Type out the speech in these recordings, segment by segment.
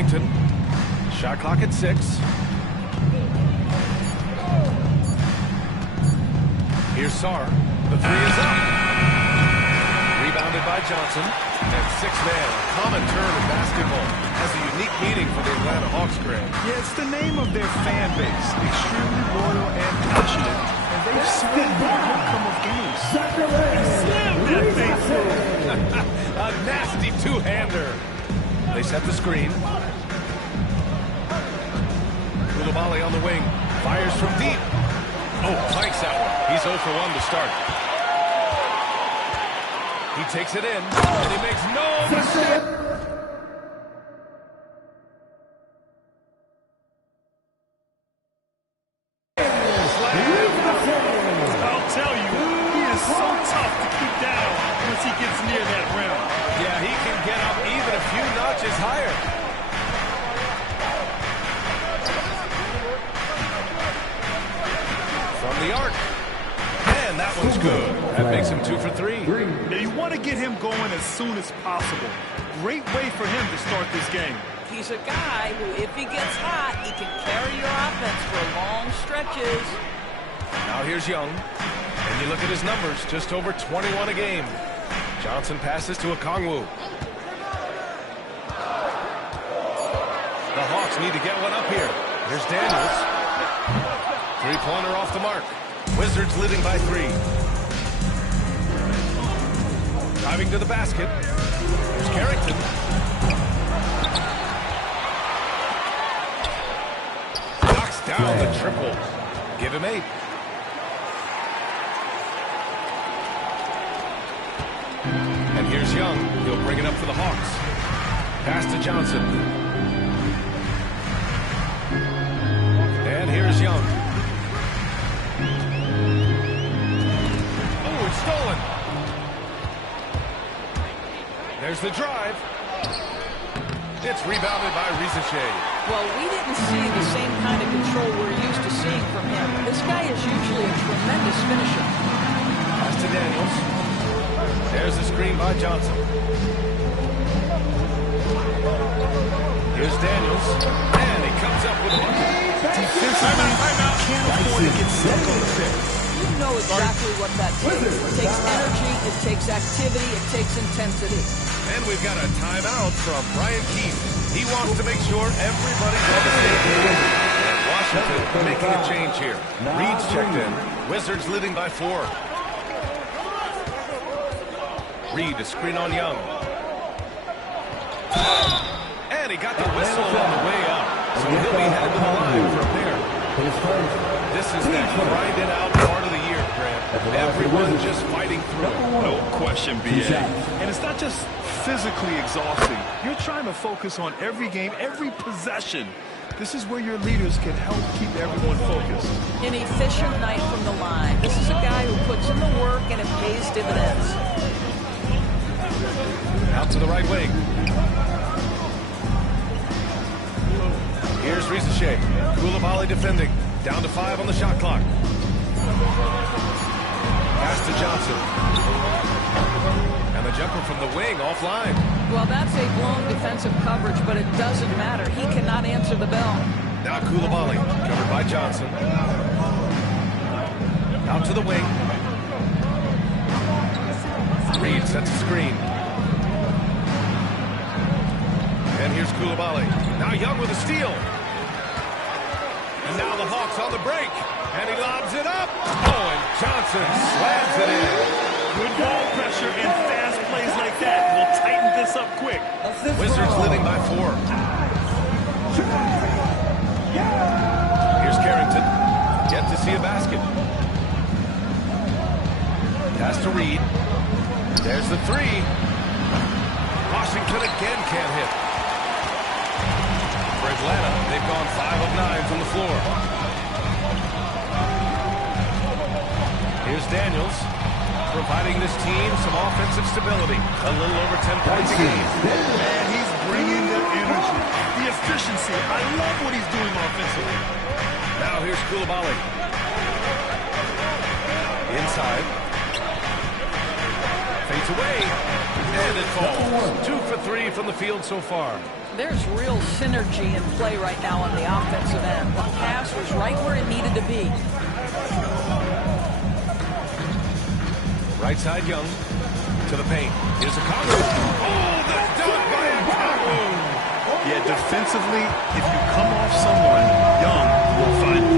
Carrington. Shot clock at 6. Here's Sarr. The 3 is up. Rebounded by Johnson. And 6-man, a common term in basketball, has a unique meaning for the Atlanta Hawks, Graham. Yeah, it's the name of their fan base. Extremely loyal and passionate. And they've swayed the outcome of games. Slam that face through. A nasty two-hander. They set the screen. Koulibaly on the wing. Fires from deep. Oh, planks that one. He's 0 for 1 to start. He takes it in, and he makes no mistake. I'll tell you, he is so tough to keep down once he gets near that rim. Yeah, he can get up even a few notches higher. From the arc. And that one's good. That makes him 2 for 3. Now you want to get him going as soon as possible. Great way for him to start this game. He's a guy who, if he gets hot, he can carry your offense for long stretches. Now here's Young. And you look at his numbers, just over 21 a game. Johnson passes to Okongwu. The Hawks need to get one up here. Here's Daniels. Three-pointer off the mark. Wizards leading by 3. Driving to the basket. Here's Carrington. Knocks down the triple. Give him 8. And here's Young. He'll bring it up for the Hawks. Pass to Johnson. And here's Young. Stolen. There's the drive. It's rebounded by Rizichet. Well, we didn't see the same kind of control we're used to seeing from him. This guy is usually a tremendous finisher. Pass to Daniels. There's the screen by Johnson. Here's Daniels. And he comes up with a bucket. Defensively, can't afford to get stuck on the pick. You know exactly what that takes. It takes energy, it takes activity, it takes intensity. And we've got a timeout from Brian Keefe. He wants to make sure everybody's on the same page. And Washington making a change here. Reed's checked in. Wizards leading by 4. Reed, a screen on Young. And he got the whistle on the way up. So he'll be headed to the line for a pair. This is that grinded out part of the year, Grant. Everyone just fighting through it. No question, B.A. And it's not just physically exhausting. You're trying to focus on every game, every possession. This is where your leaders can help keep everyone focused. An efficient night from the line. This is a guy who puts in the work and it pays dividends. Out to the right wing. Here's Rizichet. Koulibaly defending. Down to 5 on the shot clock. Pass to Johnson. And the jumper from the wing offline. Well, that's a blown defensive coverage, but it doesn't matter. He cannot answer the bell. Now Koulibaly, covered by Johnson. Out to the wing. Reed sets a screen. And here's Koulibaly. Now Young with a steal. And now the Hawks on the break. And he lobs it up. Oh, and Johnson slams it in. Good ball pressure and fast plays like that will tighten this up quick. Wizards leading by 4. Here's Carrington. Yet to see a basket. Pass to Reed. There's the 3. Washington again can't hit. For Atlanta, they've gone 5 of 9 from the floor. Here's Daniels, providing this team some offensive stability. A little over 10 points a game. Man, he's bringing the energy, the efficiency. I love what he's doing offensively. Now here's Koulibaly. Inside. Fades away. And it falls. 2 for 3 from the field so far. There's real synergy in play right now on the offensive end. The pass was right where it needed to be. Right side, Young. To the paint. Here's a Congo. Oh, the dunk by a Congo. Yeah, defensively, if you come off someone, Young will find it.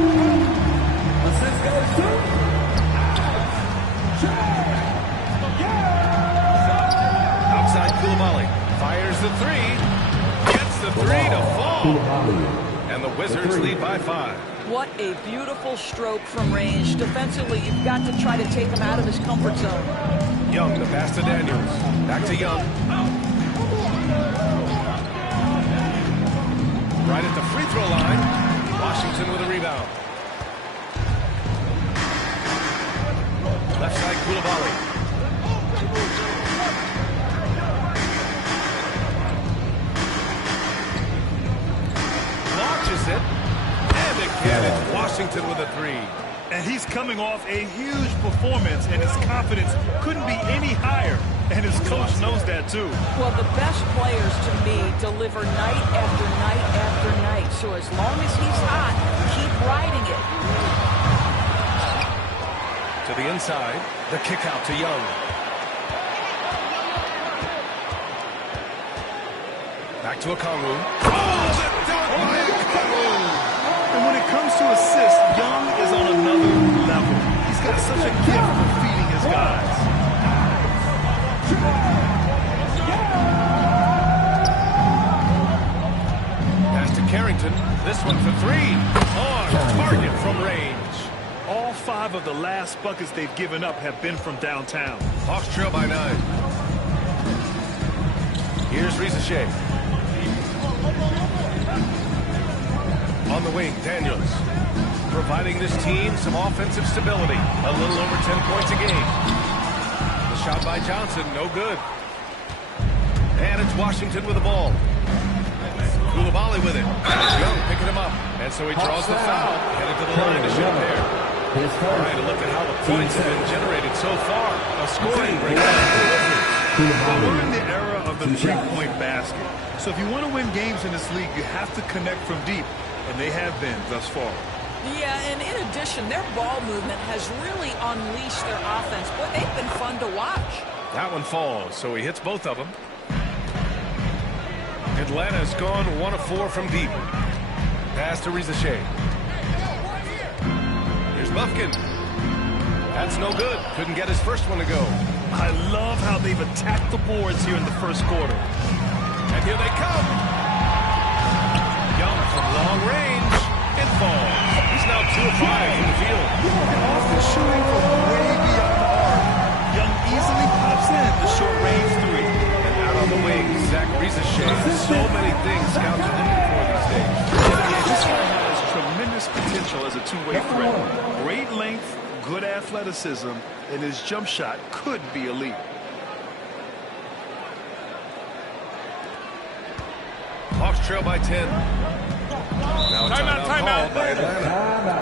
Outside Koulibaly. Fires the three. Gets the three to fall. And the Wizards lead by 5. What a beautiful stroke from range. Defensively, you've got to try to take him out of his comfort zone. Young, the pass to Daniels. Back to Young. Right at the free throw line. Washington with a rebound. Left side, Koulibaly. Launches it. And again, it's Washington with a three. And he's coming off a huge performance, and his confidence couldn't be any higher. And his coach knows that, too. Well, the best players, to me, deliver night after night after night. So as long as he's hot, keep riding it. To the inside, the kick out to Young. Back to Okongwu. Oh, the dunk by Okongwu! And when it comes to assists, Young is on another level. He's got such a gift for feeding his guys. Pass to Carrington. This one for 3. On target from range. All 5 of the last buckets they've given up have been from downtown. Hawks trail by 9. Here's Rizachet. On the wing, Daniels. Providing this team some offensive stability. A little over 10 points a game. The shot by Johnson, no good. And it's Washington with the ball. Koulibaly with it. And it's Young picking him up. And so he draws the foul. Headed to the line to shoot there. All right, a look at how the points have been generated so far. A scoring breakdown for the Wizards. Well, we're in the era of the three-point basket. So if you want to win games in this league, you have to connect from deep. And they have been thus far. Yeah, and in addition, their ball movement has really unleashed their offense. Boy, they've been fun to watch. That one falls, so he hits both of them. Atlanta's gone 1 of 4 from deep. Pass to Rizachet. Here's Bufkin. That's no good. Couldn't get his first one to go. I love how they've attacked the boards here in the first quarter. And here they come. Young from long range. It falls. He's now 2 of 5 from the field. Often shooting from way beyond the arc. Young easily pops in the short range 3. And out on the wing, Zach Rizachet. So many things scouts are looking for these days. Yeah, this guy has tremendous potential as a two-way threat. Great length, good athleticism, and his jump shot could be elite. Hawks trail by 10. Now a timeout by Atlanta.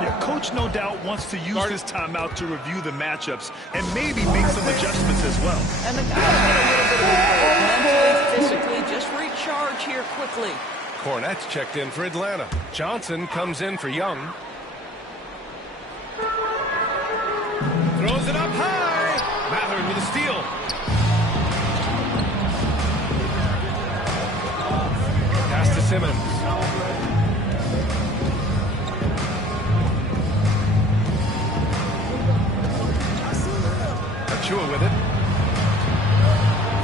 Yeah, coach no doubt wants to use this timeout to review the matchups and maybe make some adjustments as well. And the guys had a little bit of mentally, physically, just recharge here quickly. Cornette's checked in for Atlanta. Johnson comes in for Young. Throws it up high. Matherin with a steal. Pass to Simmons. Achua with it.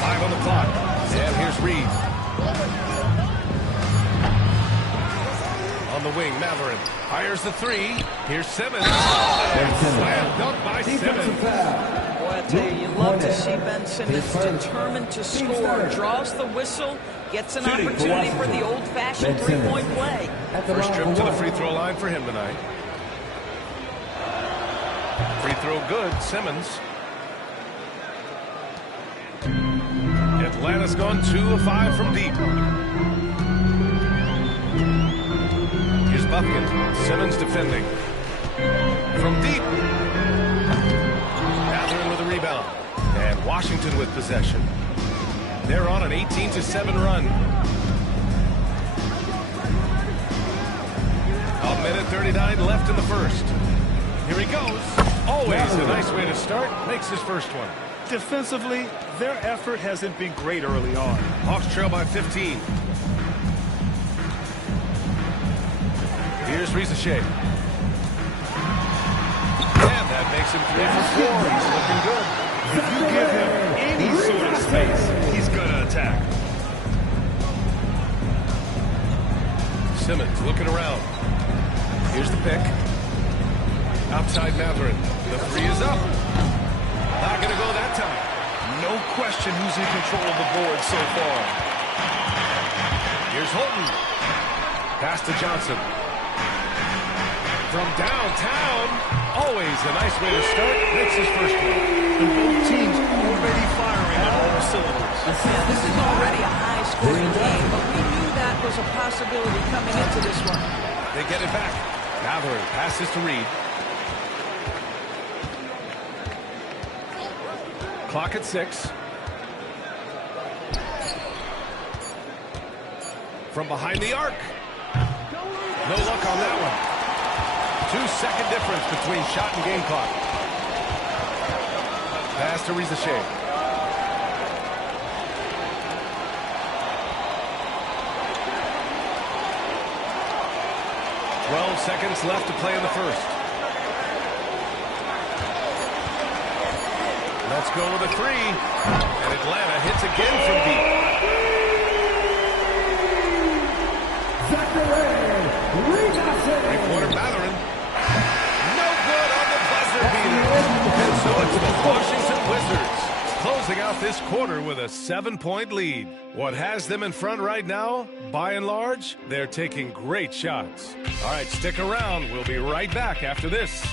5 on the clock. And here's Reed. On the wing, Matherin fires the 3. Here's Simmons. Slam dunk by Simmons. Boy, I tell you, you love to see Ben Simmons determined to score. Draws the whistle, gets an opportunity for the old-fashioned three-point play. First trip to the free throw line for him tonight. Free throw good, Simmons. Atlanta's gone 2 of 5 from deep. Here's Bufkin. Simmons defending. From deep. Matherin with a rebound. And Washington with possession. They're on an 18-7 run. A minute 39 left in the first. Here he goes. Always a nice way to start. Makes his first one. Defensively, their effort hasn't been great early on. Hawks trail by 15. Here's Ricochet. And that makes him 3 for 4. He's looking good. If you give him any sort of space, he's going to attack. Simmons looking around. Here's the pick. Outside Matherin. The 3 is up. Not going to go that time. No question who's in control of the board so far. Here's Holton. Pass to Johnson. From downtown. Always a nice way to start. Makes his first one. And both teams already firing on all cylinders. Yeah, this is already a high-scoring game, but we knew that was a possibility coming into this one. They get it back. Matherin passes to Reed. Clock at 6. From behind the arc. No luck on that one. 2-second difference between shot and game clock. Pass to Ricochet. Seconds left to play in the first. Let's go with a 3. And Atlanta hits again from deep. Three-quarter Matherin. No good on the buzzer beater. And so it's the Washington Wizards closing out this quarter with a 7-point lead. What has them in front right now? By and large, they're taking great shots. All right, stick around. We'll be right back after this.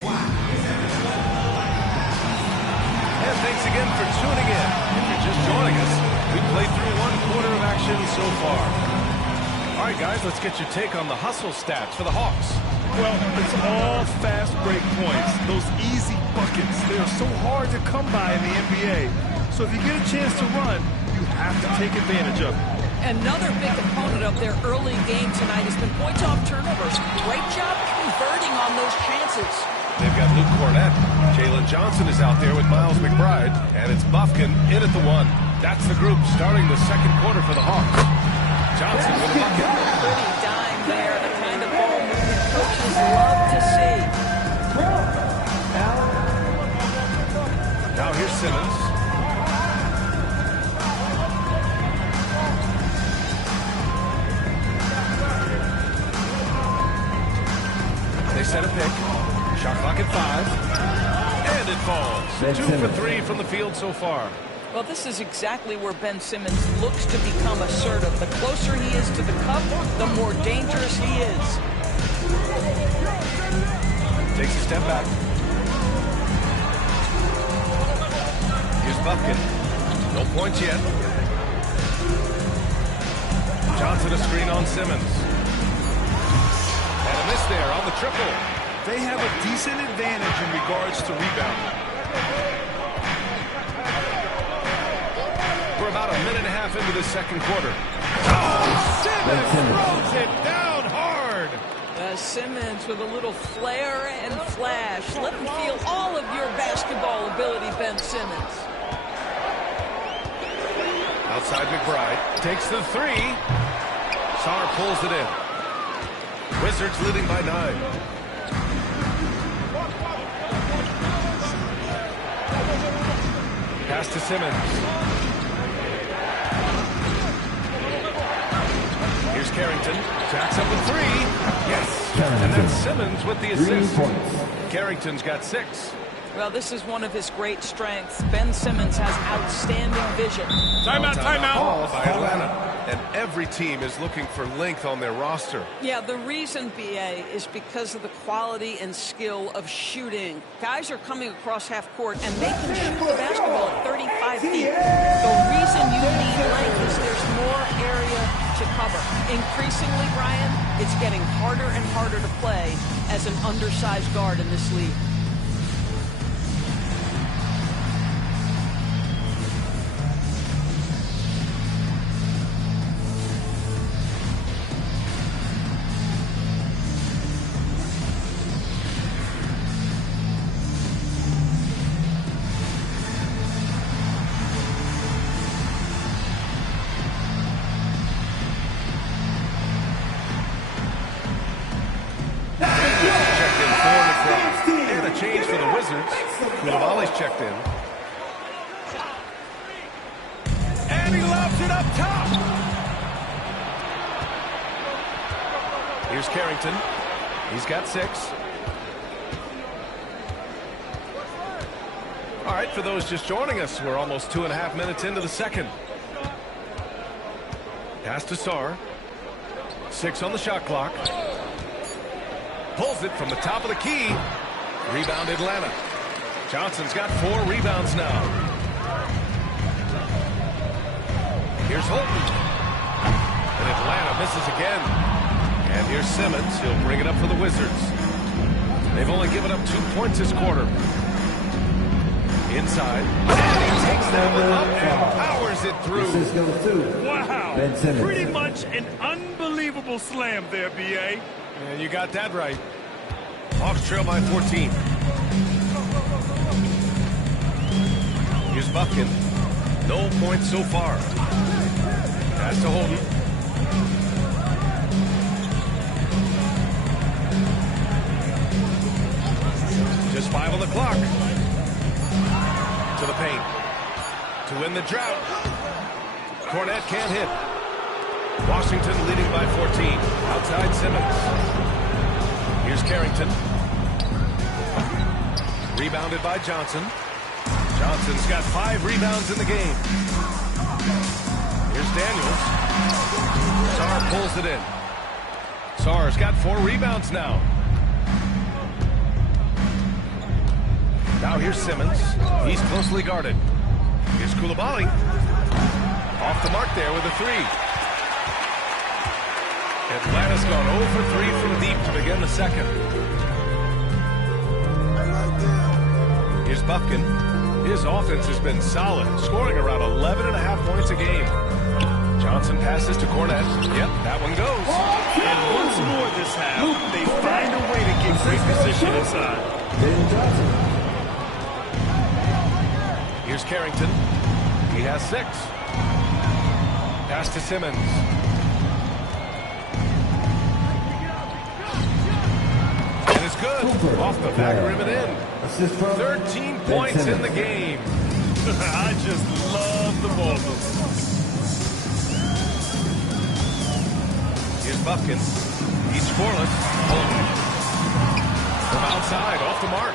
And thanks again for tuning in. If you're just joining us, we played through 1 quarter of action so far. All right, guys, let's get your take on the hustle stats for the Hawks. Well, it's all fast break points. Those easy buckets, they are so hard to come by in the NBA. So if you get a chance to run, you have to take advantage of it. Another big component of their early game tonight has been points off turnovers. Great job converting on those chances. They've got Luke Cornett. Jalen Johnson is out there with Miles McBride. And it's Bufkin in at the 1. That's the group starting the second quarter for the Hawks. Johnson with a bucket. Pretty dime there. The kind of ball movement coaches love to see. Now here's Simmons. They set a pick. Shot clock at 5. And it falls. 2 for 3 from the field so far. Well, this is exactly where Ben Simmons looks to become assertive. The closer he is to the cup, the more dangerous he is. Takes a step back. Here's Bufkin. No points yet. Johnson a screen on Simmons. And a miss there on the triple. They have a decent advantage in regards to rebounding. We're about a minute and a half into the second quarter. Oh, Simmons throws it down hard. Simmons with a little flair and flash. Let him feel all of your basketball ability, Ben Simmons. Outside McBride. Takes the 3. Sarr pulls it in. Wizards leading by 9. Pass to Simmons. Here's Carrington. Jacks up with 3. Yes. And that's Simmons with the assist. Carrington's got 6. Well, this is one of his great strengths. Ben Simmons has outstanding vision. Timeout, timeout. By Atlanta. And every team is looking for length on their roster. Yeah, the reason, BA, is because of the quality and skill of shooting. Guys are coming across half court, and they can shoot the basketball at 35 feet. The reason you need length is there's more area to you cover. Increasingly, Brian, it's getting harder and harder to play as an undersized guard in this league. Change for the Wizards. Koulibaly's checked in. And he lobs it up top. Here's Carrington. He's got 6. All right, for those just joining us, we're almost 2.5 minutes into the second. Pass to Sarr. 6 on the shot clock. Pulls it from the top of the key. Rebound Atlanta. Johnson's got 4 rebounds now. Here's Holton. And Atlanta misses again. And here's Simmons. He'll bring it up for the Wizards. They've only given up 2 points this quarter. Inside. And he takes that one up and powers it through. Wow. Pretty much an unbelievable slam there, B.A. And you got that right. Hawks trail by 14. Here's Buffkin. No points so far. Pass to Holden. Just 5 on the clock. To the paint. To win the drought. Cornette can't hit. Washington leading by 14. Outside Simmons. Here's Carrington. Rebounded by Johnson. Johnson's got 5 rebounds in the game. Here's Daniels. Sarr pulls it in. Sarr's got 4 rebounds now. Now here's Simmons. He's closely guarded. Here's Koulibaly. Off the mark there with a 3. Atlanta's gone 0 for 3 from deep to begin the second. Here's Buffkin. His offense has been solid, scoring around 11.5 points a game. Johnson passes to Cornette. Yep, that one goes. And once more this half, they find a way to get great position inside. Here's Carrington. He has 6. Pass to Simmons. And it's good. Off the back rim and in. 13 points in the game. I just love the ball movement. Here's Buffkin. He's scoreless. From outside, off the mark.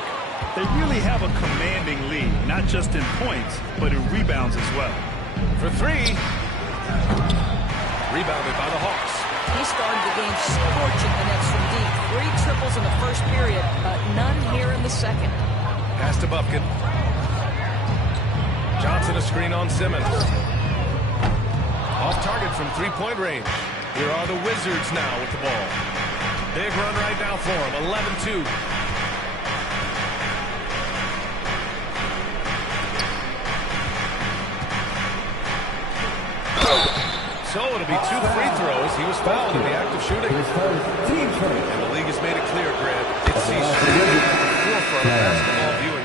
They really have a commanding lead, not just in points, but in rebounds as well. For 3. Rebounded by the Hawks. He started the game scorching the Nets from deep. 3 triples in the first period, but none here in the second. Pass to Buffkin. Johnson a screen on Simmons. Off target from 3-point range. Here are the Wizards now with the ball. Big run right now for them. 11-2. So it'll be 2 free throws. He was fouled in the act of shooting. And the league has made it clear, Grant. It sees shooting at the forefront of basketball viewing.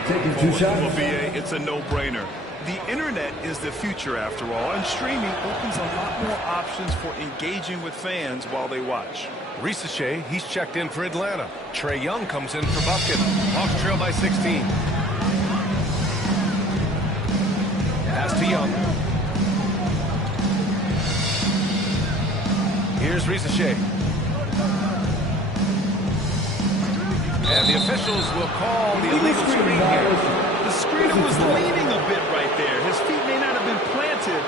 Well, BA, it's a no-brainer. The internet is the future, after all, and streaming opens a lot more options for engaging with fans while they watch. Risache, he's checked in for Atlanta. Trae Young comes in for Buffkin. Hawks trail by 16. Pass to Young. Here's Risache. And the officials will call the illegal screen here. The screener was leaning a bit right there. His feet may not have been planted.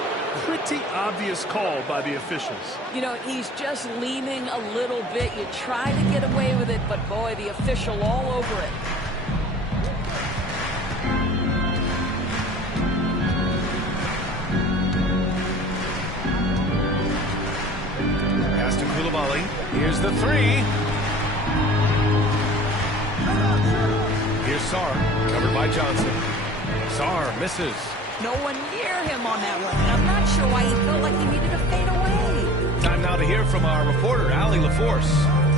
Pretty obvious call by the officials. You know, he's just leaning a little bit. You try to get away with it, but boy, the official all over it. Koulibaly. Here's the three. Here's Sarr, covered by Johnson. Sarr misses. No one near him on that one, and I'm not sure why he felt like he needed to fade away. Time now to hear from our reporter, Allie LaForce.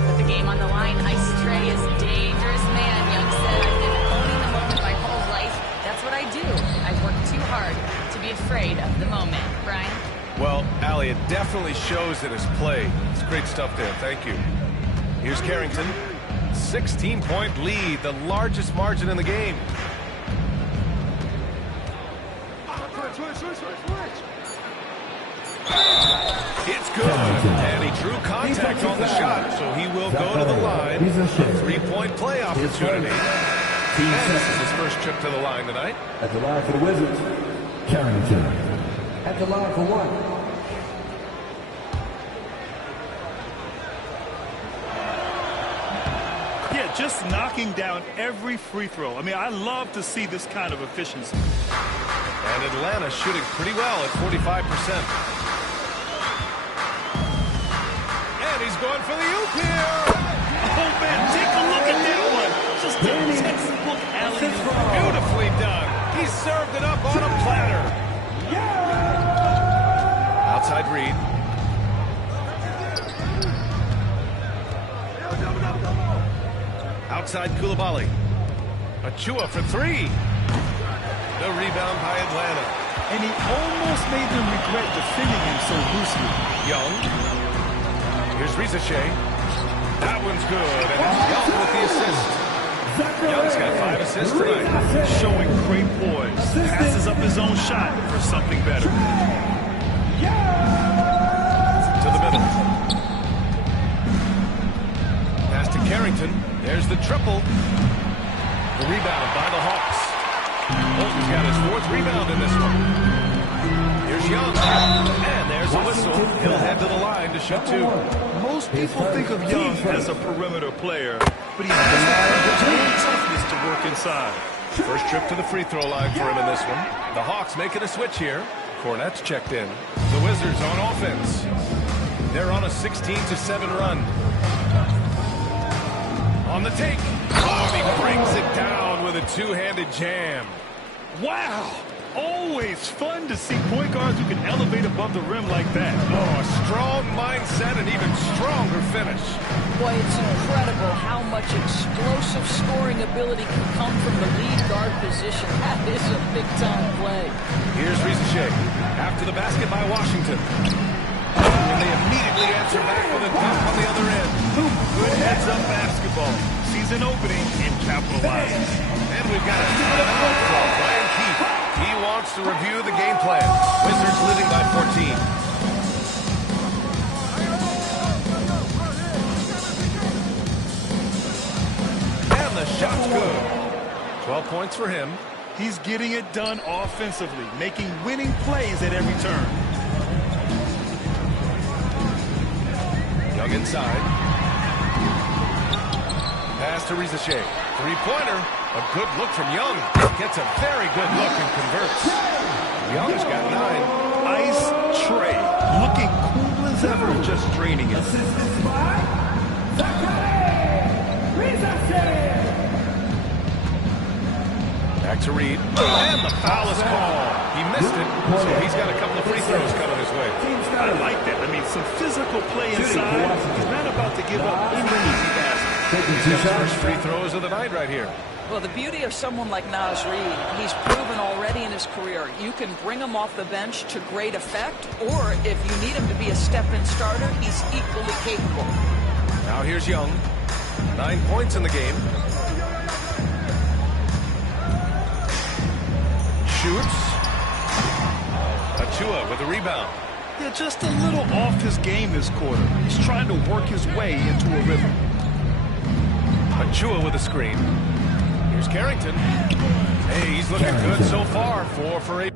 With the game on the line, Ice Tray is a dangerous man, Young said. I've been owning the moment my whole life. That's what I do. I work too hard to be afraid of the moment. Brian? Well, Allie, it definitely shows in his play. It's great stuff there. Thank you. Here's Carrington. 16-point lead, the largest margin in the game. It's good, and he drew contact on the shot, so he will go to the line. A three-point play opportunity. And this is his first trip to the line tonight. At the line for the Wizards, Carrington. At the line for one. Yeah, just knocking down every free throw. I mean, I love to see this kind of efficiency. And Atlanta shooting pretty well at 45%. And he's going for the oop here. Oh, man, take a look at that one. Just a textbook alley-oop. Beautifully done. He served it up on a platter. Outside Reed. Outside Koulibaly. Achua for three. The rebound by Atlanta. And he almost made them regret defending him so loosely. Young. Here's Rizashea. That one's good, and it's Young with the assist. Young's got 5 assists tonight. Showing great poise. Passes up his own shot for something better. To the middle. Pass to Carrington. There's the triple. The rebound by the Hawks. Bolton's got his 4th rebound in this one. Here's Young. And there's a whistle. He'll head to the line to shoot 2. Most people think of Young as a perimeter player, but he has the toughness to work inside. First trip to the free throw line for him in this one. The Hawks making a switch here. Cornette's checked in. The Wizards on offense. They're on a 16-7 run. On the take. Oh, he brings it down with a two-handed jam. Wow! Always fun to see point guards who can elevate above the rim like that. Oh, a strong mindset and even stronger finish. Boy, it's incredible how much explosive scoring ability can come from the lead guard position. That is a big-time play. Here's Rizashea. After the basket by Washington. And they immediately answer back with a dunk on the other end. Good heads-up basketball. Sees an opening and capitalizes. And we've got a timeout from Brian Keefe. He wants to review the game plan. Wizards leading by 14. And the shot's good. 12 points for him. He's getting it done offensively, making winning plays at every turn. Young inside. Pass to Rizashea. Three-pointer. A good look from Young. Gets a very good look and converts. Young's got 9. Ice Tray. Looking cool as ever, just draining it. Back to Reed. And the foul is called. He missed it, so he's got a couple of free throws coming his way. I like that. I mean, some physical play inside. He's not about to give up any easy passes. First free throws of the night right here. Well, the beauty of someone like Naz Reid, he's proven already in his career, you can bring him off the bench to great effect, or if you need him to be a step-in starter, he's equally capable. Now here's Young. 9 points in the game. Shoots. Achua with a rebound. Yeah, just a little off his game this quarter. He's trying to work his way into a rhythm. Achua with a screen. Here's Carrington. Hey, he's looking good so far. 4 for 8.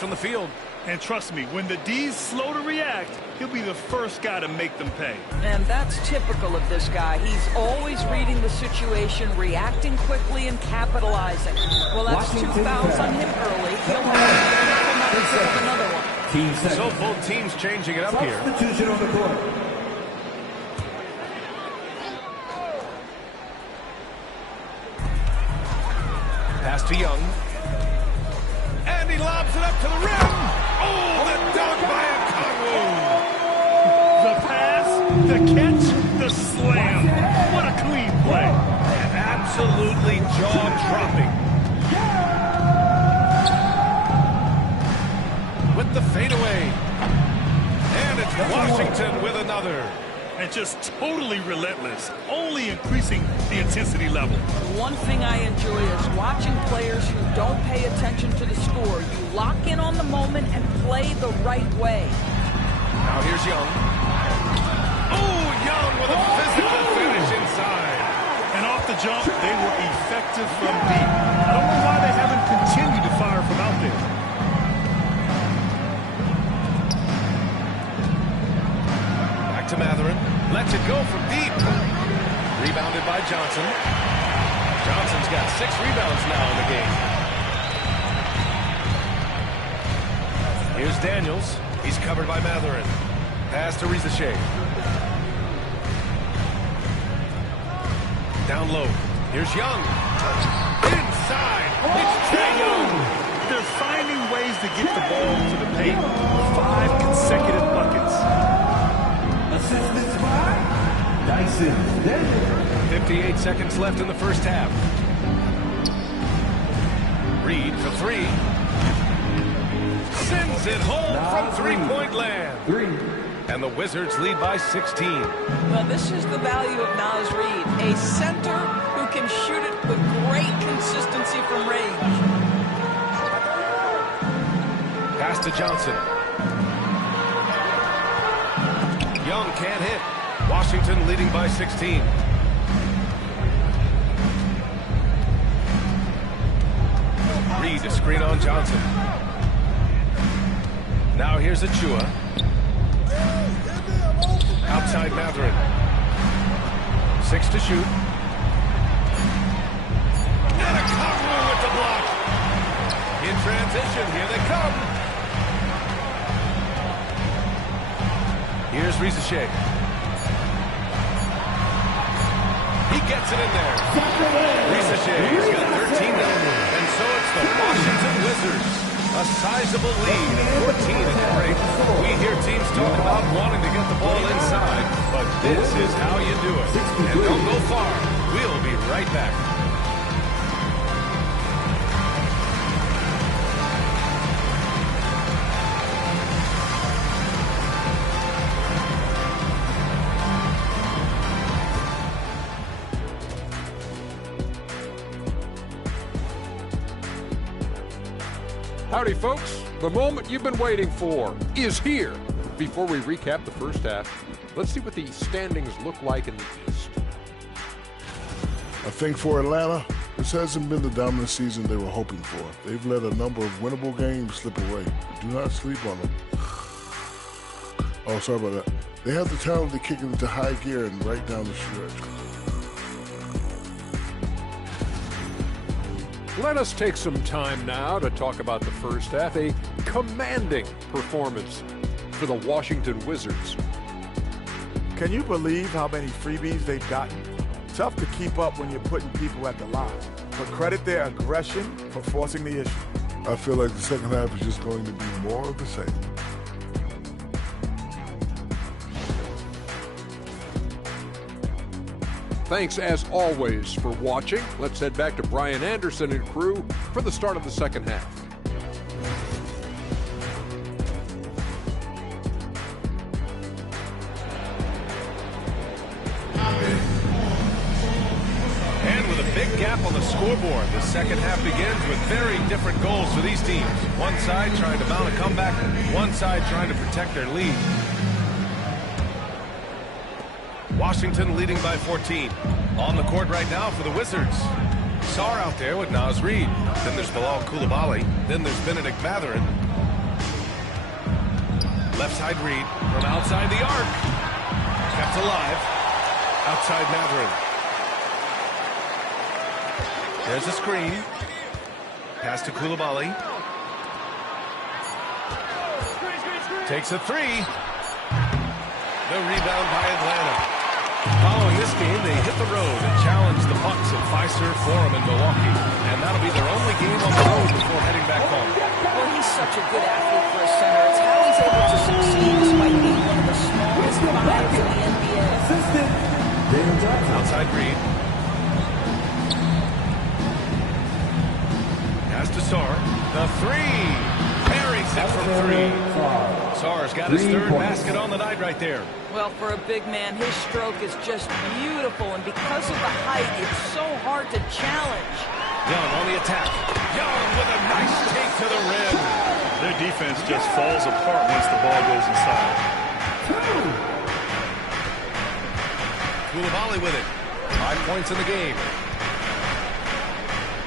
from the field. And trust me, when the D's slow to react, he'll be the first guy to make them pay. And that's typical of this guy. He's always reading the situation, reacting quickly, and capitalizing. Well, that's 2 fouls on him early. He'll have to pick up another one. So both teams changing it up here. Substitution on the court. Pass to Young. And he lobs it up to the rim. Oh, the dunk by Okongwu. The pass, the catch, the slam. What a clean play. Absolutely jaw-dropping. With the fadeaway. And it's Washington with another. And just totally relentless, only increasing the intensity level. One thing I enjoy is watching players who don't pay attention to the score. You lock in on the moment and play the right way. Now here's Young. Oh, Young with a physical finish inside. And off the jump, they were effective from deep. I don't know why they haven't continued to fire from out there. Back to Mathurin. Lets it go from deep. Rebounded by Johnson. Johnson's got 6 rebounds now in the game. Here's Daniels. He's covered by Mathurin. Pass to Rizashea. Down low. Here's Young. Inside. It's Trae Young. They're finding ways to get the ball to the paint. 5 consecutive buckets. Assistance by Dyson Daniels. 58 seconds left in the first half. Reed for 3. Sends it home from three-point land. 3. And the Wizards lead by 16. Well, this is the value of Naz Reid, a center who can shoot it with great consistency from range. Pass to Johnson. Young can't hit. Washington leading by 16. Reed to screen on Johnson. Now here's Achua. Outside Mathurin. 6 to shoot. And Okongwu with the block. In transition, here they come. Here's Rizashea. He gets it in there. Rizashea's got 13 now. And so it's the Washington Wizards. A sizable lead at 14 in the break. We hear teams talk about wanting to get the ball inside, but this is how you do it. And don't go far. We'll be right back. Howdy, folks. The moment you've been waiting for is here. Before we recap the first half, let's see what the standings look like in the East. I think for Atlanta, this hasn't been the dominant season they were hoping for. They've let a number of winnable games slip away. Do not sleep on them. Oh, sorry about that. They have the talent to kick it into high gear and right down the stretch. Let us take some time now to talk about the first half. A commanding performance for the Washington Wizards. Can you believe how many freebies they've gotten? Tough to keep up when you're putting people at the line. But credit their aggression for forcing the issue. I feel like the second half is just going to be more of the same. Thanks, as always, for watching. Let's head back to Brian Anderson and crew for the start of the second half. And with a big gap on the scoreboard, the second half begins with very different goals for these teams. One side trying to mount a comeback, one side trying to protect their lead. Washington leading by 14. On the court right now for the Wizards. Sarr out there with Naz Reid. Then there's Bilal Coulibaly. Then there's Benedict Mathurin. Left side read from outside the arc. Kept alive. Outside Matherin. There's a screen. Pass to Koulibaly. Takes a three. The rebound by Atlanta. Following this game, they hit the road and challenge the Bucks at Fiserv Forum in Milwaukee. And that'll be their only game on the road before heading back home. Well, he's such a good athlete for a center. It's how he's able to succeed despite being one of the smallest fives in the NBA. Outside read. Pass to Sarr. The three. Buries it from three. Sarr's got his third basket on the night right there. Well, for a big man, his stroke is just beautiful, and because of the height, it's so hard to challenge. Young on the attack. Young with a nice take to the rim. Their defense just falls apart once the ball goes inside. Koulibaly with it. 5 points in the game.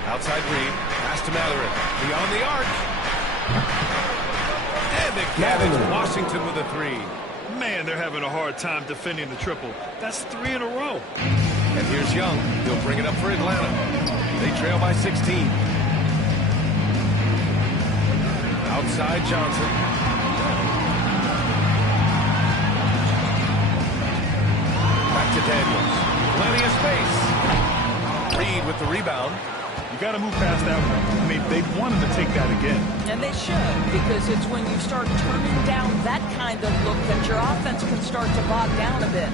Outside read. Pass to Matherin. Beyond the arc. And again, Washington with a three. Man, they're having a hard time defending the triple. That's 3 in a row. And here's Young. He'll bring it up for Atlanta. They trail by 16. Outside Johnson. Back to Daniels. Plenty of space. Reed with the rebound. You got to move past that one. I mean, they want him to take that again. And they should, because it's when you start turning down that kind of look that your offense can start to bog down a bit.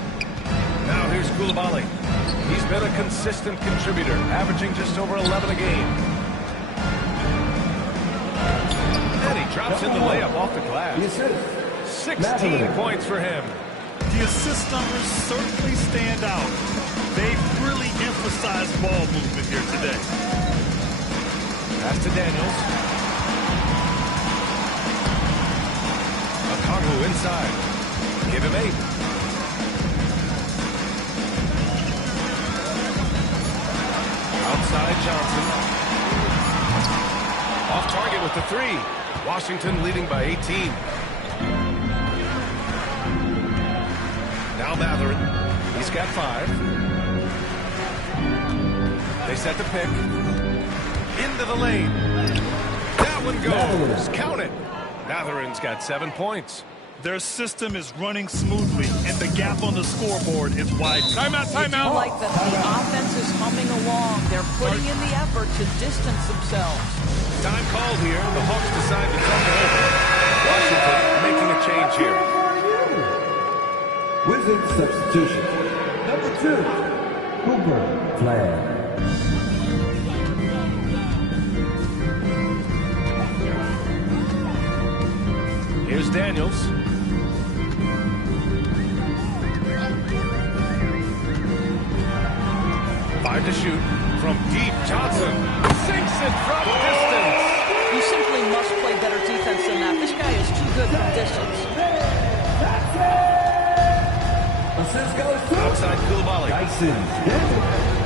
Now here's Koulibaly. He's been a consistent contributor, averaging just over 11 a game. And he drops in the layup off the glass. 16 points for him. The assist numbers certainly stand out. They've really emphasized ball movement here today. Pass to Daniels. Okongwu inside. Give him 8. Outside Johnson. Off target with the 3. Washington leading by 18. Now Matherin. He's got 5. They set the pick. Into the lane. That one goes. Count it. Matherin's got 7 points. Their system is running smoothly, and the gap on the scoreboard is wide. Timeout. I like that the offense is humming along. They're putting in the effort to distance themselves. Time called here. The Hawks decide to talk it over. Washington making a change here. Wizard substitution. Number 2, Cooper Flag. Here's Daniels. Five to shoot. From deep, Johnson sinks it from distance. You simply must play better defense than that. This guy is too good from distance. Outside Koulibaly.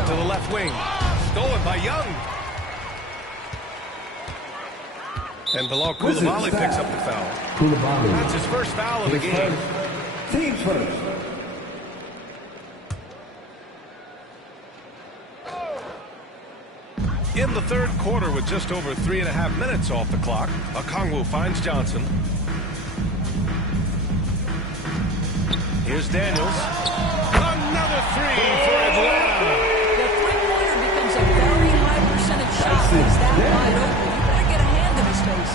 To the left wing. Stolen by Young. And below, Koulibaly picks up the foul. That's his first foul of the game. Team first. In the third quarter, with just over 3.5 minutes off the clock, Okongwu finds Johnson. Here's Daniels. Another 3 for Atlanta. The three-pointer becomes a very high percentage shot. He's that wide open. You better get a hand in his face.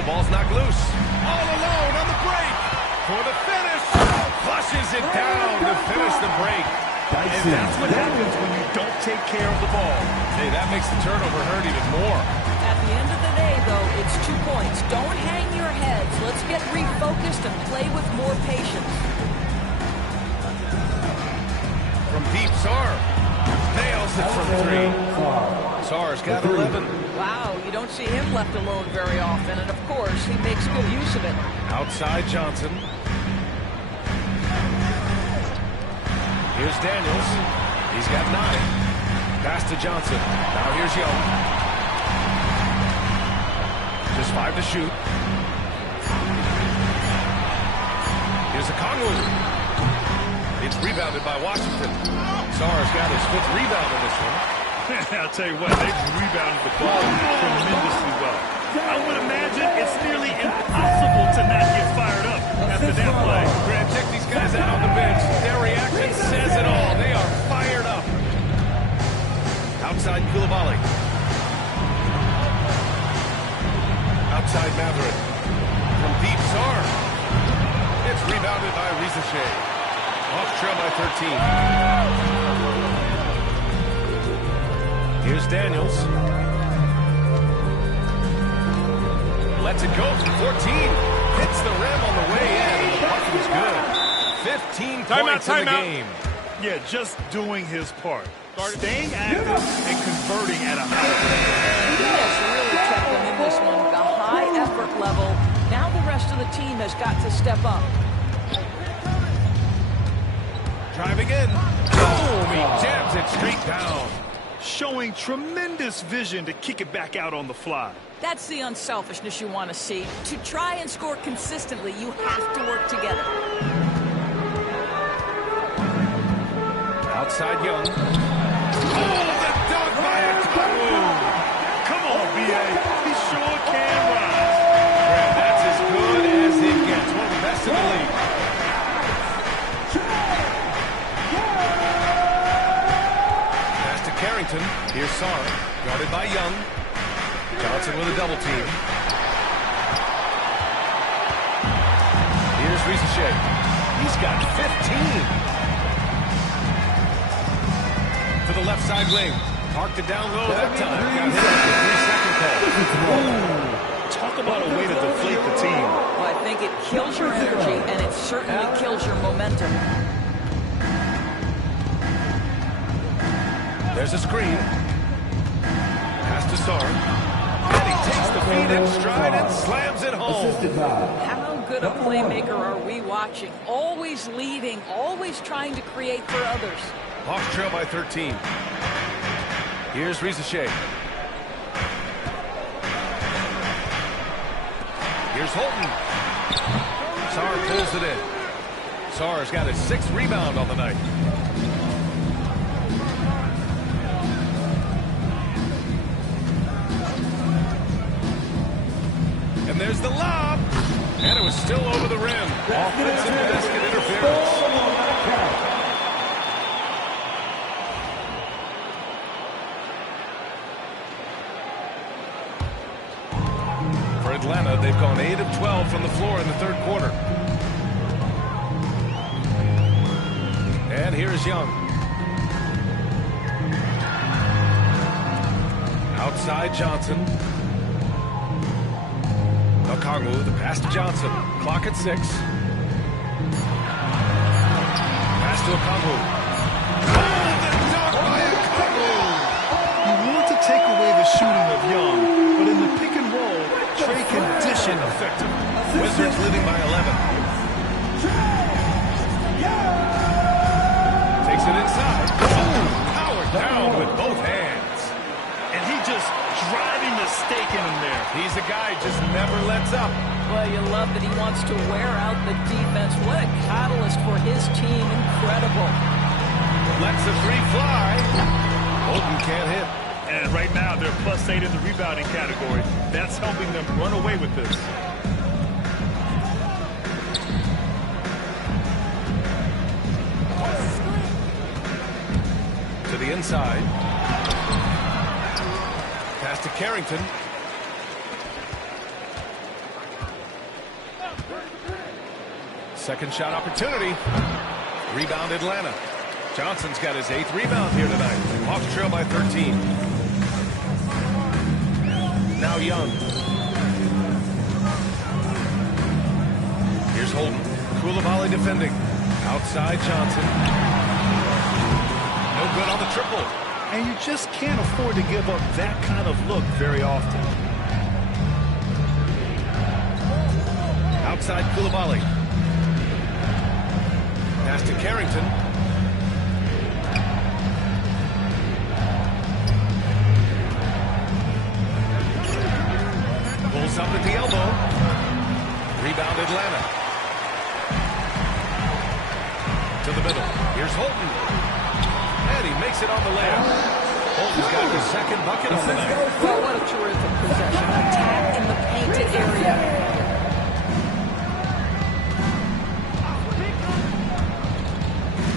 The ball's knocked loose. All alone on the break. For the finish. Flushes it down to finish the break. And that's what happens when you don't take care of the ball. Hey, that makes the turnover hurt even more. At the end of the day, though, it's 2 points. Don't hang your heads. Let's get refocused and play with more patience. From deep, Sarr. Nails it from 3. Sarr's got 11. Wow, you don't see him left alone very often, and of course, he makes good use of it. Outside Johnson. Here's Daniels. He's got 9. Pass to Johnson. Now here's Young. Just 5 to shoot. Here's a Kongwu. It's rebounded by Washington. Sarr's got his 5th rebound in this one. I'll tell you what, they've rebounded the ball tremendously well. I would imagine it's nearly impossible to not get fired up after that play. Grant, check these guys out on the bench. Their reaction says it all. They are fired up. Outside Koulibaly. Outside Matherin. From deep, Sarr. It's rebounded by Rizachet. Off trail by 13. Here's Daniels. Lets it go from 14. Hits the rim on the way in. And the bucket is good. 15 points in the game. Yeah, just doing his part. Staying active and converting at a high level. He has really kept them in this one. The high effort level. Now the rest of the team has got to step up. Driving in. Boom! He jams it straight down. Showing tremendous vision to kick it back out on the fly. That's the unselfishness you want to see. To try and score consistently, you have to work together. Outside Young. Oh, the dunk by Kongwu. Come on, B.A. He sure can rise. Grant, that's as good as it gets. One of the best in the league. Pass to Carrington. Here's Sarr. Guarded by Young. Johnson with a double team. Here's Rizachet. He's got 15. To the left side wing. Parked it down low that time. Got hit with the 3-second call. Talk about a way to deflate the team. Well, I think it kills your energy, and it certainly kills your momentum. There's a screen. Pass to Sarr. And he takes the feet in stride and slams it home. How good a playmaker are we watching? Always leading, always trying to create for others. Hawks trail by 13. Here's Rizachet. Here's Holton. Sarr pulls it in. Sarr's got his 6th rebound on the night. And there's the lob. And it was still over the rim. Offensive basket interference. For Atlanta, they've gone 8 of 12 from the floor in the 3rd quarter. And here's Young. Outside Johnson. Kongwu, the pass to Johnson. Clock at 6. Pass to Kongwu. Oh, the dunk by Kongwu! You want to take away the shooting of Young, but in the pick and roll, Trey can dish it effectively. Wizards leading by 11. Takes it inside. Oh, powered down with both hands. And he just driving the stake in him there. He's a guy just never lets up. Well, you love that he wants to wear out the defense. What a catalyst for his team. Incredible. Lets the 3 fly. Holton can't hit. And right now, they're +8 in the rebounding category. That's helping them run away with this. To the inside. Pass to Carrington. Second shot opportunity. Rebound Atlanta. Johnson's got his 8th rebound here tonight. Hawks trail by 13. Now Young. Here's Holton. Koulibaly defending. Outside Johnson. No good on the triple. And you just can't afford to give up that kind of look very often. Outside Koulibaly. Pass to Carrington. Pulls up at the elbow. Rebound Atlanta. Here's Holton. And he makes it on the layup. Holton's got his second bucket of the night. Well, what a terrific possession. Attack in the painted area.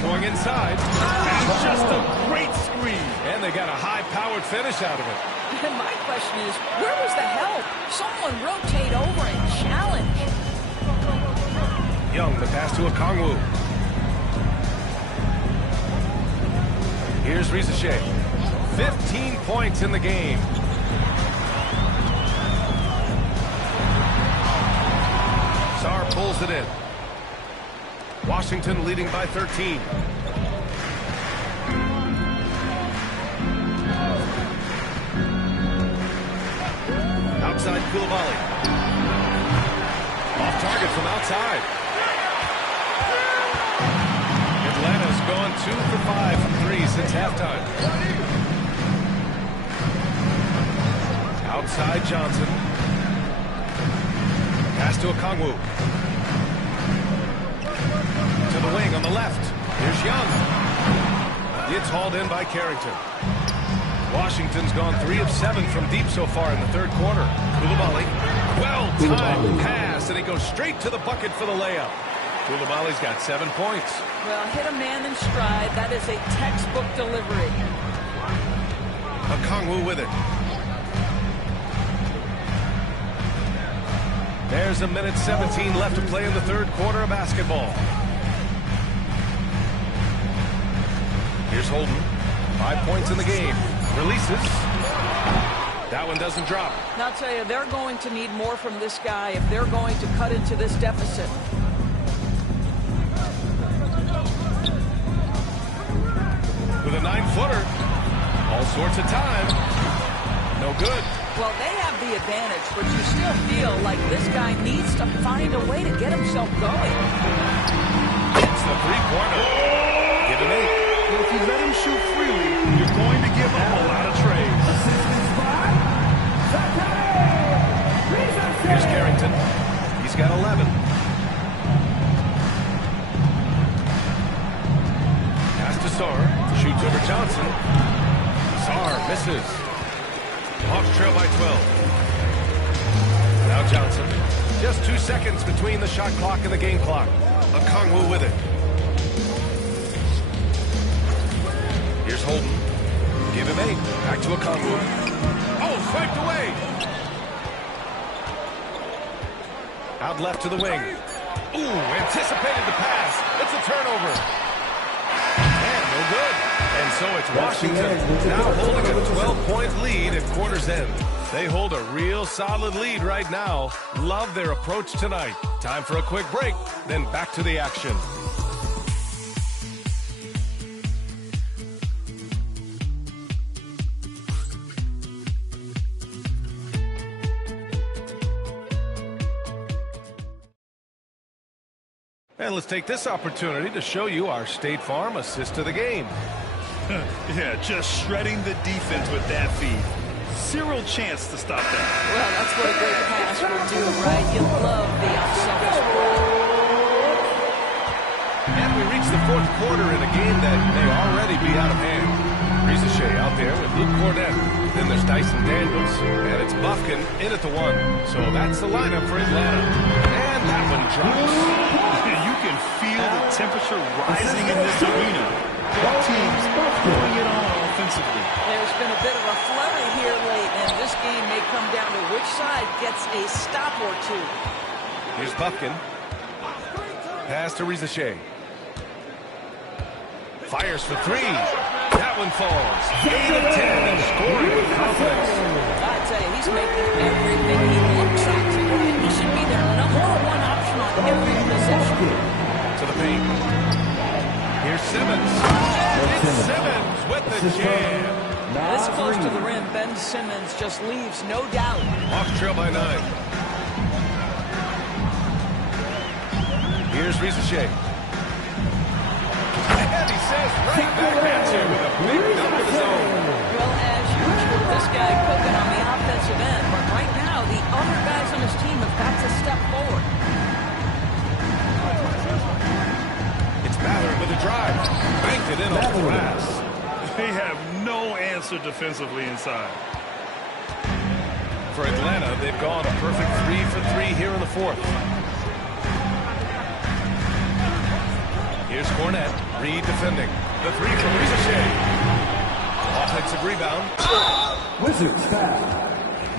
Going inside. And just a great screen. And they got a high-powered finish out of it. And my question is, where was the help? Someone rotate over and challenge. Young, the pass to Okongwu. Here's Rizachet. 15 points in the game. Sarr pulls it in. Washington leading by 13. Outside Koulibaly. Off target from outside. Atlanta's gone 2 for 5 from 3 since halftime. Outside Johnson. Pass to Okongwu. To the wing on the left. Here's Young. It's hauled in by Carrington. Washington's gone 3 of 7 from deep so far in the third quarter. Koulibaly. Well-timed pass, and he goes straight to the bucket for the layup. Koulibaly's got 7 points. Well, hit a man in stride. That is a textbook delivery. Okongwu with it. There's a minute 17 left to play in the third quarter of basketball. Here's Holden. 5 points in the game. Releases. That one doesn't drop. Now, I'll tell you, they're going to need more from this guy if they're going to cut into this deficit. With a 9-footer. All sorts of time. No good. Well, they have the advantage, but you still feel like this guy needs to find a way to get himself going. It's the three-pointer. Give him 8. Well, if you let him shoot freely, you're going to give up a lot of trades. Here's Carrington. He's got 11. Pass to Sarr. Shoots over Johnson. Sarr misses. Hawks trail by 12. Now Johnson. Just 2 seconds between the shot clock and the game clock. Okongwu with it. Here's Holden. Give him 8. Back to Okongwu. Oh, swiped away. Out left to the wing. Ooh, anticipated the pass. It's a turnover. And no good. And so it's Washington now holding a 12-point lead at quarter's end. They hold a real solid lead right now. Love their approach tonight. Time for a quick break, then back to the action. And let's take this opportunity to show you our State Farm assist to the game. Yeah, just shredding the defense with that feed. Zero chance to stop that. Well, that's what a great pass will do, right? You love the unselfish play. And we reach the fourth quarter in a game that may already be out of hand. Rizachet out there with Luke Cornett. Then there's Dyson Daniels. And it's Bufkin in at the 1. So that's the lineup for Atlanta. And that one drops. You can feel the temperature rising in this arena. Both teams putting it on offensively. There's been a bit of a flurry here late, and this game may come down to which side gets a stop or two. Here's Bufkin. Pass to Rizachet. Fires for 3. That one falls. 8 of 10 and scoring with confidence. I tell you, he's making everything he looks at tonight. He should be their #1 option on every possession. To the paint. Here's Simmons. It's Simmons with the jam. This close to the rim, Ben Simmons just leaves no doubt. Hawks trail by 9. Here's Rizachet. And he says right back at you with a big dunk of his own. Well, as usual, this guy cooking on the offensive end, but right now the other guys on his team have got to step forward. It's Ballard with a drive. off the glass. They have no answer defensively inside. For Atlanta, they've gone a perfect 3 for 3 here in the fourth. Here's Cornette. Reed defending. The three from Ricochet. Offensive rebound. Wizards foul.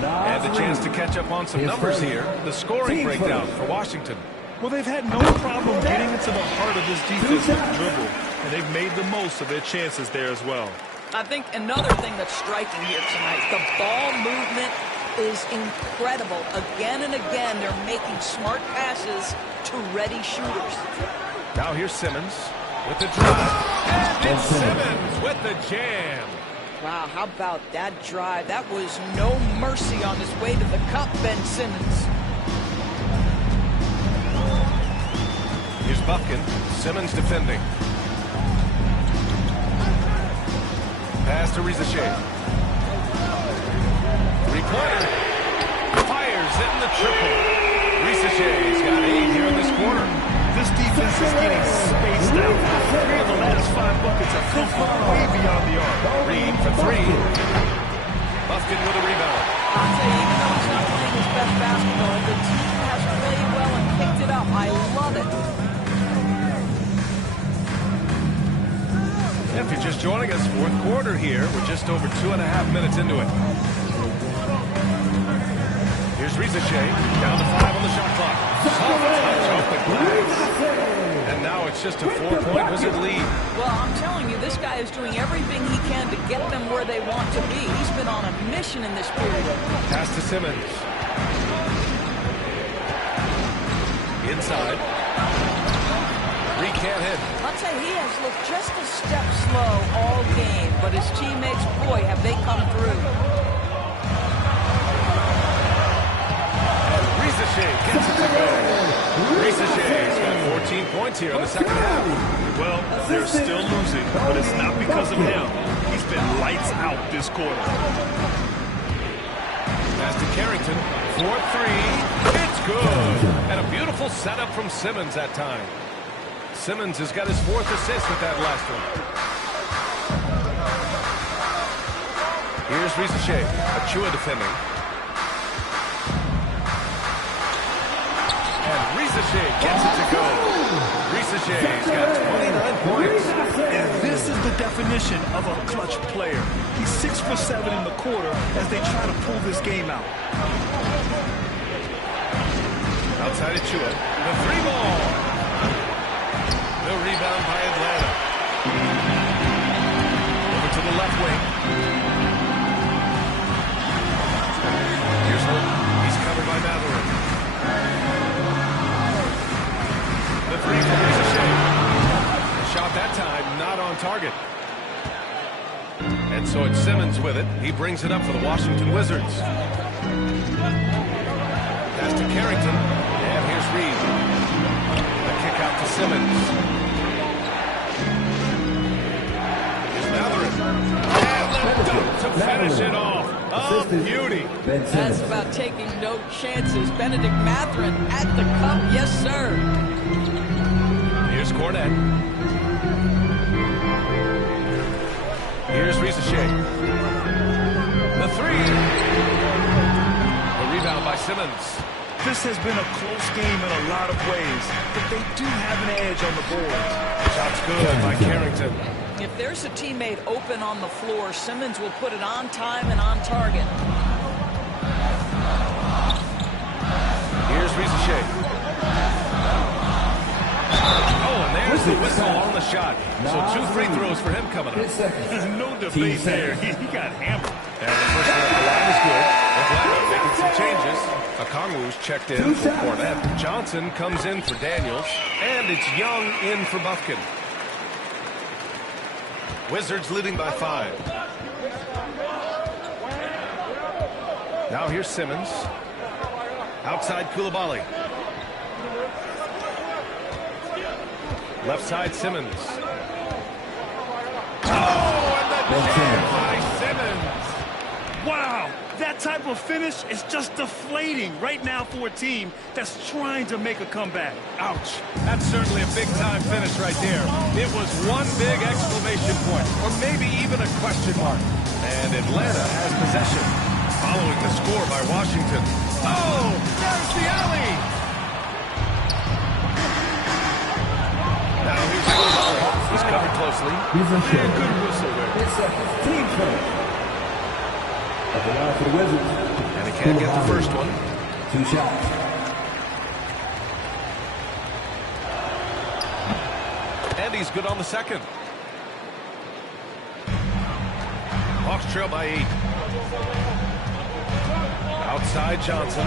And a chance to catch up on some numbers here. The scoring breakdown for Washington. Well, they've had no problem getting into the heart of this defense with the dribble, and they've made the most of their chances there as well. I think another thing that's striking here tonight, the ball movement is incredible. Again and again, they're making smart passes to ready shooters. Now here's Simmons with the drive. And it's Simmons with the jam. Wow, how about that drive? That was no mercy on his way to the cup, Ben Simmons. Here's Buffkin. Simmons defending. Pass to Ricochet. Three-pointer. Fires in the triple. Ricochet's got 8 here in this quarter. This defense is getting spaced out. 3 of the last 5 buckets have come from way beyond the arc. Reed for 3. Buffkin with a rebound. I'll tell you, even though he's not playing his best basketball, the team has played well and picked it up. I love it. If you're just joining us, fourth quarter here. We're just over 2.5 minutes into it. Here's Ricochet, down to 5 on the shot clock. Touch off the glass. And now it's just a 4-point Wizard lead. Well, I'm telling you, this guy is doing everything he can to get them where they want to be. He's been on a mission in this period. Pass to Simmons. Inside. Reed can't hit. I'll tell you, he has looked just a step slow all game, but his teammates, boy, have they come through. Ricochet gets it to go. Ricochet's got 14 points here in the second half. Well, they're still losing, but it's not because of him. He's been lights out this quarter. Pass to Carrington. 4-3. It's good. And a beautiful setup from Simmons that time. Simmons has got his 4th assist with that last one. Here's Ricochet. Achua defending. And Ricochet gets it to go. Ricochet's got 29 points. And this is the definition of a clutch player. He's 6 for 7 in the quarter as they try to pull this game out. Outside Achua. The 3-ball. The rebound by Atlanta. Over to the left wing. Here's Holt. He's covered by Mathurin. The 3 from Ricochet. Shot that time, not on target. And so it's Simmons with it. He brings it up for the Washington Wizards. Pass to Carrington. And here's Reed. The kick out to Simmons. To finish it off. Oh, beauty. That's about taking no chances. Benedict Mathurin at the cup. Yes, sir. Here's Cornette. Here's Ricochet. The 3. The rebound by Simmons. This has been a close game in a lot of ways, but they do have an edge on the board. Shot's good by Carrington. If there's a teammate open on the floor, Simmons will put it on time and on target. Here's Ricochet. Oh, and there's the whistle on the shot. So 2 free throws for him coming up. There's no debate there. He got hammered. And the first one at the line is good. Atlanta making some changes. Okongwu's checked in for Cornette. Johnson comes in for Daniels. And it's Young in for Buffkin. Wizards leading by 5. Now here's Simmons. Outside Coulibaly. Left side Simmons. Oh, and the jam by Simmons. Wow, That type of finish is just deflating right now for a team that's trying to make a comeback. Ouch. That's certainly a big-time finish right there. It was one big exclamation point, or maybe even a question mark. And Atlanta has possession, following the score by Washington. Oh, there's the alley. Now here's Coulibaly. He's covered closely. Yeah, good whistle there. It's a team foul. At the line for the Wizards. And he can't get the first one. 2 shots. And he's good on the second. Hawks trail by 8. Outside Johnson.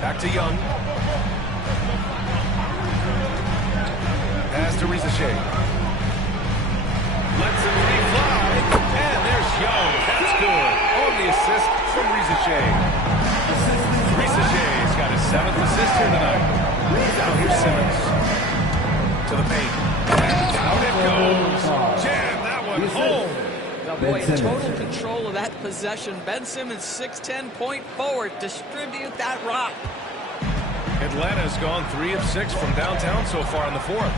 Back to Young. Pass to Rizachet. Lets him fly. And there's Young. That's good. On the assist from Rizachet. Rizachet's got his 7th assist here tonight. Now here's Simmons. To the paint. And down it goes. Jam that one home. Oh boy, in total control of that possession. Ben Simmons, 6'10", point forward. Distribute that rock. Atlanta's gone 3 of 6 from downtown so far in the 4th.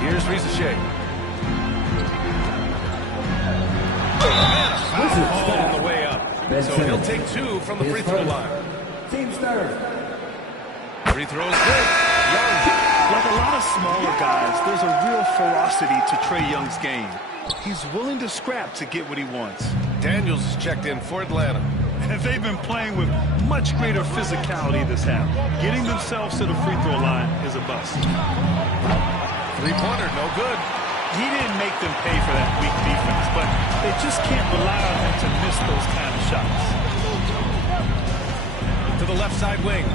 Here's Rizachet. And a foul call on the way up. So he'll take 2 from the free throw line. Team's third. Free throws good. Young. Like a lot of smaller guys, there's a real ferocity to Trae Young's game. He's willing to scrap to get what he wants. Daniels is checked in for Atlanta. And they've been playing with much greater physicality this half. Getting themselves to the free throw line is a bust. Three-pointer, no good. He didn't make them pay for that weak defense, but they just can't rely on him to miss those kind of shots. To the left side wing.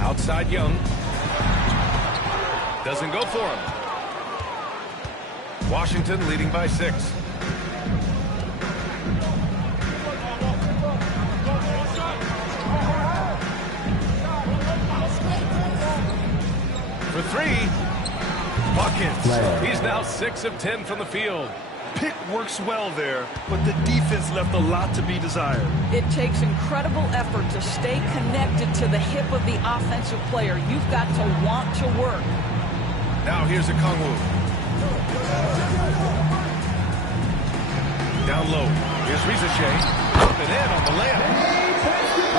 Outside Young. Doesn't go for him. Washington leading by 6. For 3. Buckets. He's now 6 of 10 from the field. Pick works well there, but the defense left a lot to be desired. It takes incredible effort to stay connected to the hip of the offensive player. You've got to want to work. Now here's a Kongwu. Down low. Here's Rizachet. Up and in on the layup.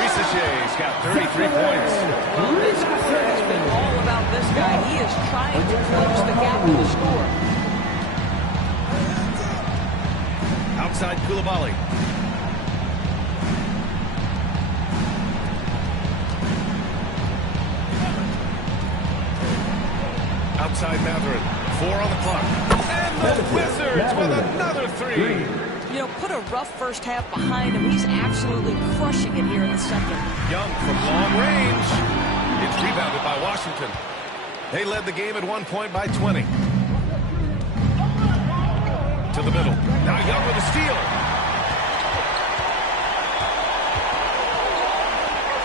Rizachet's got 33 points. Well, this quarter has been all about this guy. He is trying to close the gap to the score. Outside Coulibaly. Outside Matherin. 4 on the clock. And the Wizards with another 3. You know, put a rough first half behind him. He's absolutely crushing it here in the second. Young from long range. It's rebounded by Washington. They led the game at one point by 20. To the middle. Now Young with a steal.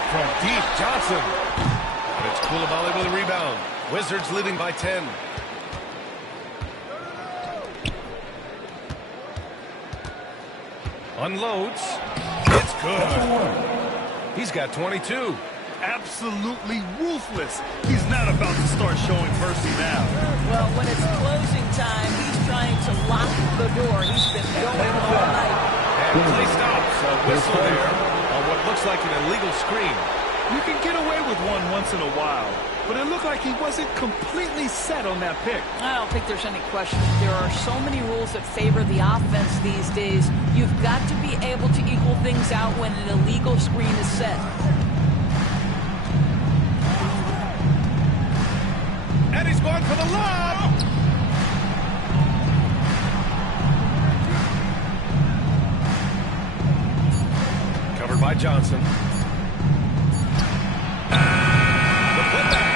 From deep, Johnson. And it's Coulibaly with a rebound. Wizards leading by 10. Unloads. It's good. He's got 22. Absolutely ruthless. He's not about to start showing mercy now. Well, when it's closing time, he's trying to lock the door. He's been going all night. And play stops. A whistle there on what looks like an illegal screen. You can get away with one once in a while, but it looked like he wasn't completely set on that pick. I don't think there's any question. There are so many rules that favor the offense these days. You've got to be able to equal things out when an illegal screen is set. And he's going for the lob. Covered by Johnson. The putback.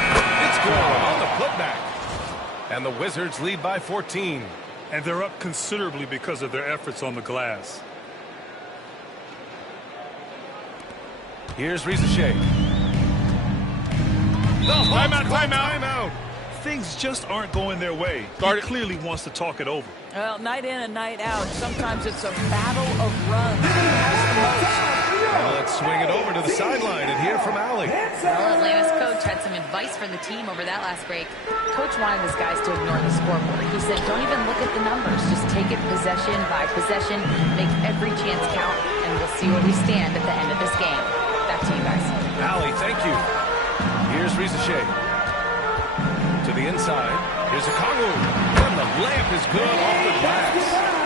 It's good on the putback. And the Wizards lead by 14. And they're up considerably because of their efforts on the glass. Here's Rizachet. Timeout. things just aren't going their way, he clearly wants to talk it over. Well, night in and night out, sometimes it's a battle of runs. Who has the most? Well, let's swing it over to the sideline and hear from Allie. Well, Atlanta's coach had some advice for the team over that last break. Coach wanted his guys to ignore the scoreboard. He said, don't even look at the numbers. Just take it possession by possession, make every chance count, and we'll see where we stand at the end of this game. Back to you guys. Allie, thank you. Here's Rizachet. To the inside. Here's a Kongu. And the layup is good off the glass.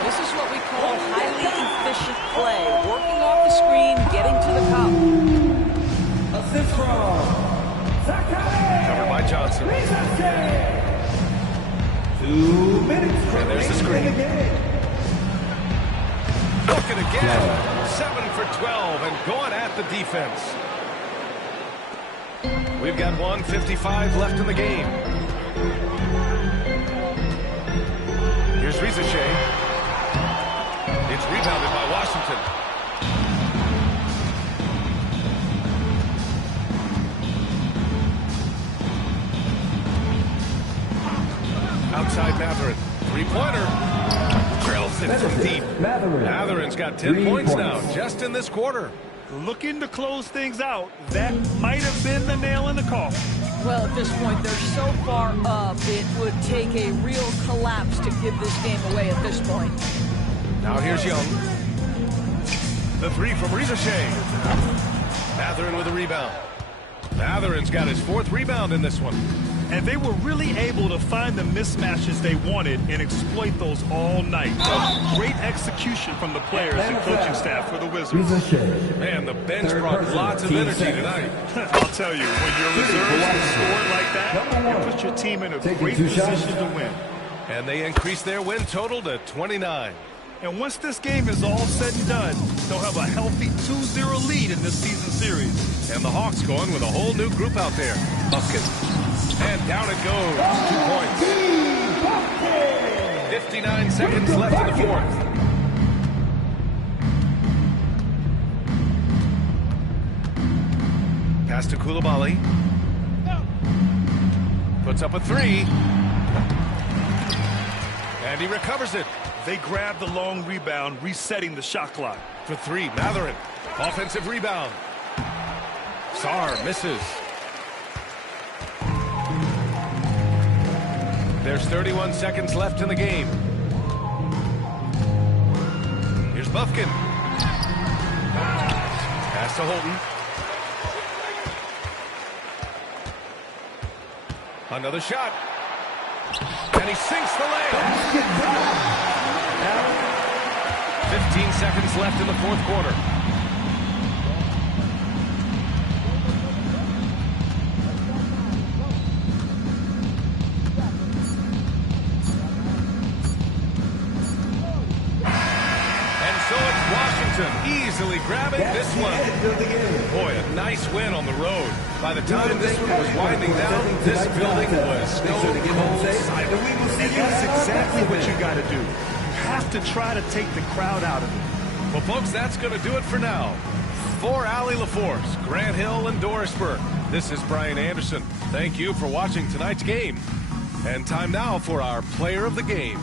This is what we call highly efficient play. Working off the screen, getting to the cup. Assist from Covered by Johnson. 2 minutes. And there's the screen. Look it again. 7 for 12 and going at the defense. We've got 1:55 left in the game. Here's Rizachet. It's rebounded by Washington. Outside Matherin. Three-pointer. Drills it from deep. Matherin's got 10 points now, just in this quarter. Looking to close things out. That might have been the nail in the coffin. Well, at this point, they're so far up, it would take a real collapse to give this game away at this point. Now here's Young. The three from Rizachet. Matherin with a rebound. Matherin's got his 4th rebound in this one. And they were really able to find the mismatches they wanted and exploit those all night. Great execution from the players and coaching staff for the Wizards. Man, the bench brought lots of energy tonight. I'll tell you, when your reserves can score like that, you put your team in a great position to win. And they increased their win total to 29. And once this game is all said and done, they'll have a healthy 2-0 lead in this season series. And the Hawks going with a whole new group out there. Bucket. And down it goes. 2 points. 59 seconds left in the 4th. Pass to Coulibaly. Puts up a 3. And he recovers it. They grab the long rebound, resetting the shot clock. For 3, Matherin. Offensive rebound. Sarr misses. There's 31 seconds left in the game. Here's Bufkin. Pass to Holton. Another shot. And he sinks the layup. 15 seconds left in the 4th quarter. Easily grabbing this one. Boy, a nice win on the road. By the time this one was winding down, this building was stone cold silent. And that's exactly what you got to do. You have to try to take the crowd out of it. Well, folks, that's going to do it for now. For Allie LaForce, Grant Hill, and Dorisburg, this is Brian Anderson. Thank you for watching tonight's game. And time now for our player of the game.